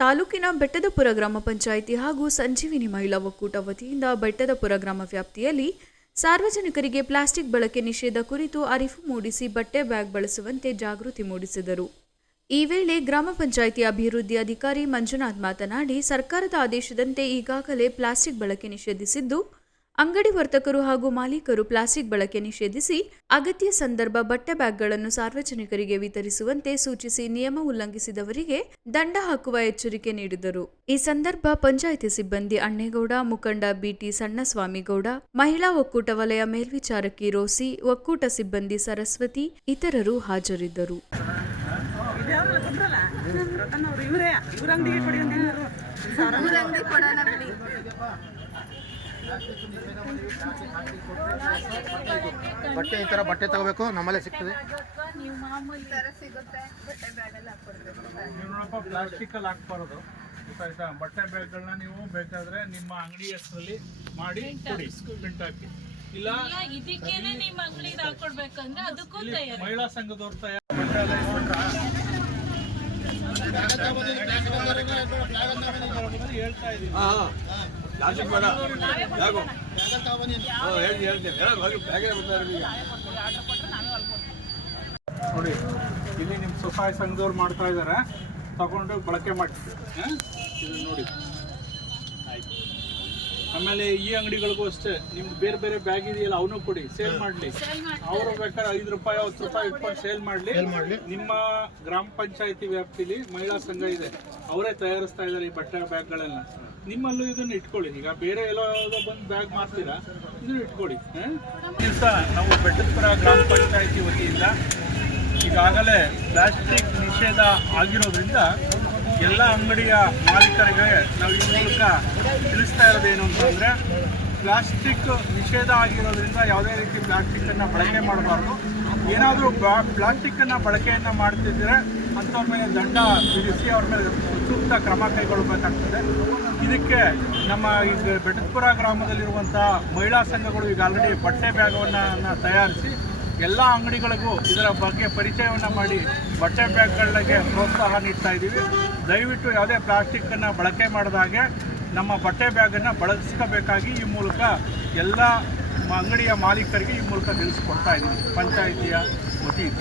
ತಾಲೂಕಿನ ಬೆಟ್ಟದಪುರ ಗ್ರಾಮ ಪಂಚಾಯಿತಿ ಹಾಗೂ ಸಂಜೀವಿನಿ ಮಹಿಳಾ ಒಕ್ಕೂಟ ವತಿಯಿಂದ ಬೆಟ್ಟದಪುರ ಗ್ರಾಮ ವ್ಯಾಪ್ತಿಯಲ್ಲಿ ಸಾರ್ವಜನಿಕರಿಗೆ ಪ್ಲಾಸ್ಟಿಕ್ ಬಳಕೆ ನಿಷೇಧ ಕುರಿತು ಅರಿವು ಮೂಡಿಸಿ ಬಟ್ಟೆ ಬ್ಯಾಗ್ ಬಳಸುವಂತೆ ಜಾಗೃತಿ ಮೂಡಿಸಿದರು. ಈ ವೇಳೆ ಗ್ರಾಮ ಪಂಚಾಯಿತಿ ಅಭಿವೃದ್ಧಿ ಅಧಿಕಾರಿ ಮಂಜುನಾಥ್ ಮಾತನಾಡಿ, ಸರ್ಕಾರದ ಆದೇಶದಂತೆ ಈಗಾಗಲೇ ಪ್ಲಾಸ್ಟಿಕ್ ಬಳಕೆ ನಿಷೇಧಿಸಿದ್ದು ಅಂಗಡಿ ವರ್ತಕರು ಹಾಗೂ ಮಾಲೀಕರು ಪ್ಲಾಸ್ಟಿಕ್ ಬಳಕೆ ನಿಷೇಧಿಸಿ ಅಗತ್ಯ ಸಂದರ್ಭ ಬಟ್ಟೆ ಬ್ಯಾಗ್ಗಳನ್ನು ಸಾರ್ವಜನಿಕರಿಗೆ ವಿತರಿಸುವಂತೆ ಸೂಚಿಸಿ ನಿಯಮ ಉಲ್ಲಂಘಿಸಿದವರಿಗೆ ದಂಡ ಹಾಕುವ ಎಚ್ಚರಿಕೆ ನೀಡಿದರು. ಈ ಸಂದರ್ಭ ಪಂಚಾಯಿತಿ ಸಿಬ್ಬಂದಿ ಅಣ್ಣೇಗೌಡ ಮುಖಂಡ ಬಿಟಿ ಸಣ್ಣಸ್ವಾಮಿಗೌಡ ಮಹಿಳಾ ಒಕ್ಕೂಟ ವಲಯ ಮೇಲ್ವಿಚಾರಕಿ ರೋಸಿ ಒಕ್ಕೂಟ ಸಿಬ್ಬಂದಿ ಸರಸ್ವತಿ ಇತರರು ಹಾಜರಿದ್ದರು. ಬಟ್ಟೆ ಈ ಥರ ಬಟ್ಟೆ ತಗೋಬೇಕು ನಮ್ಮಲ್ಲೇ ಸಿಗ್ತದೆ. ಪ್ಲಾಸ್ಟಿಕಲ್ಲಿ ಹಾಕ್ಬಾರ್ದು. ಗೊತ್ತಾಯ್ತಾ ಬಟ್ಟೆ ಬ್ಯಾಗ್ಗಳನ್ನ ನೀವು ಬೇಕಾದ್ರೆ ನಿಮ್ಮ ಅಂಗಡಿ ಹೆಸರಲ್ಲಿ ಮಾಡಿ ಕೊಡಿ. ಪ್ರಿಂಟ್ ಹಾಕಿ. ಇಲ್ಲ ಮಹಿಳಾ ಸಂಘದವ್ರು ಹಾಕೊಡ್ಬೇಕಂದ್ರೆ ಅದಕ್ಕೂ ಇಲ್ಲಿ ತಯಾರಿ ಮಹಿಳಾ ಹೇಳ್ತೀನಿ ಹೇಳ್ತೀನಿ. ಎಲ್ಲ ಬ್ಯಾಗೇ ಬರ್ತಾ ನೋಡಿ ಇಲ್ಲಿ ನಿಮ್ಮ ಸ್ವಸಹಾಯ ಸಂಘದವ್ರು ಮಾಡ್ತಾ ಇದ್ದಾರೆ ತಗೊಂಡು ಬಳಕೆ ಮಾಡಿ. ಹ? ನೋಡಿ. ಆಯ್ತು ಆಮೇಲೆ ಈ ಅಂಗಡಿಗಳಿಗೂ ಅಷ್ಟೇ. ನಿಮ್ದು ಬೇರೆ ಬೇರೆ ಬ್ಯಾಗ್ ಇದೆಯಲ್ಲ ಅವನು ಕೊಡಿ. ಸೇಲ್ ಮಾಡ್ಲಿ. ಅವರು ಬೇಕಾದ್ರೆ ಐದು ರೂಪಾಯಿ ಹತ್ತು ರೂಪಾಯಿ ಇಟ್ಕೊಂಡು ಸೇಲ್ ಮಾಡ್ಲಿ. ನಿಮ್ಮ ಗ್ರಾಮ ಪಂಚಾಯತಿ ವ್ಯಾಪ್ತಿಲಿ ಮಹಿಳಾ ಸಂಘ ಇದೆ. ಅವರೇ ತಯಾರಿಸ್ತಾ ಇದ್ದಾರೆ ಈ ಬಟ್ಟೆ ಬ್ಯಾಗ್ಗಳೆಲ್ಲ ನಿಮ್ಮಲ್ಲೂ ಇದನ್ನ ಇಟ್ಕೊಳ್ಳಿ. ಈಗ ಬೇರೆ ಎಲ್ಲೋ ಬಂದು ಬ್ಯಾಗ್ ಮಾಡ್ತೀರಾ ಇದನ್ನ ಇಟ್ಕೊಳ್ಳಿ. ದಿವಸ ನಾವು ಬೆಟ್ಟದಪುರ ಗ್ರಾಮ ಪಂಚಾಯತಿ ವತಿಯಿಂದ ಈಗಾಗಲೇ ಪ್ಲಾಸ್ಟಿಕ್ ನಿಷೇಧ ಆಗಿರೋದ್ರಿಂದ ಎಲ್ಲ ಅಂಗಡಿಯ ಮಾಲೀಕರಿಗೆ ನಾವು ಈ ಮೂಲಕ ತಿಳಿಸ್ತಾ ಇರೋದೇನು ಅಂತಂದರೆ ಪ್ಲಾಸ್ಟಿಕ್ ನಿಷೇಧ ಆಗಿರೋದ್ರಿಂದ ಯಾವುದೇ ರೀತಿ ಪ್ಲಾಸ್ಟಿಕ್ಕನ್ನು ಬಳಕೆ ಮಾಡಬಾರ್ದು. ಏನಾದರೂ ಪ್ಲಾಸ್ಟಿಕ್ಕನ್ನು ಬಳಕೆಯನ್ನು ಮಾಡ್ತಿದ್ರೆ ಅಂಥವ್ರ ಮೇಲೆ ದಂಡ ವಿಧಿಸಿ ಅವ್ರ ಮೇಲೆ ಸೂಕ್ತ ಕ್ರಮ ಕೈಗೊಳ್ಳಬೇಕಾಗ್ತದೆ. ಇದಕ್ಕೆ ನಮ್ಮ ಈಗ ಬೆಟ್ಟದಪುರ ಗ್ರಾಮದಲ್ಲಿರುವಂಥ ಮಹಿಳಾ ಸಂಘಗಳು ಈಗ ಆಲ್ರೆಡಿ ಬಟ್ಟೆ ಬ್ಯಾಗವನ್ನು ತಯಾರಿಸಿ ಎಲ್ಲ ಅಂಗಡಿಗಳಿಗೂ ಇದರ ಬಗ್ಗೆ ಪರಿಚಯವನ್ನು ಮಾಡಿ ಬಟ್ಟೆ ಬ್ಯಾಗ್ಗಳಿಗೆ ಪ್ರೋತ್ಸಾಹ ನೀಡ್ತಾ ಇದ್ದೀವಿ. ದಯವಿಟ್ಟು ಯಾವುದೇ ಪ್ಲಾಸ್ಟಿಕ್ಕನ್ನು ಬಳಕೆ ಮಾಡಿದ ಹಾಗೆ ನಮ್ಮ ಬಟ್ಟೆ ಬ್ಯಾಗನ್ನು ಬಳಸ್ಕೋಬೇಕಾಗಿ ಈ ಮೂಲಕ ಎಲ್ಲ ಅಂಗಡಿಯ ಮಾಲೀಕರಿಗೆ ಈ ಮೂಲಕ ತಿಳಿಸ್ಕೊಡ್ತಾ ಇದ್ದೀವಿ. ಪಂಚಾಯಿತಿಯ ವತಿಯಿಂದ.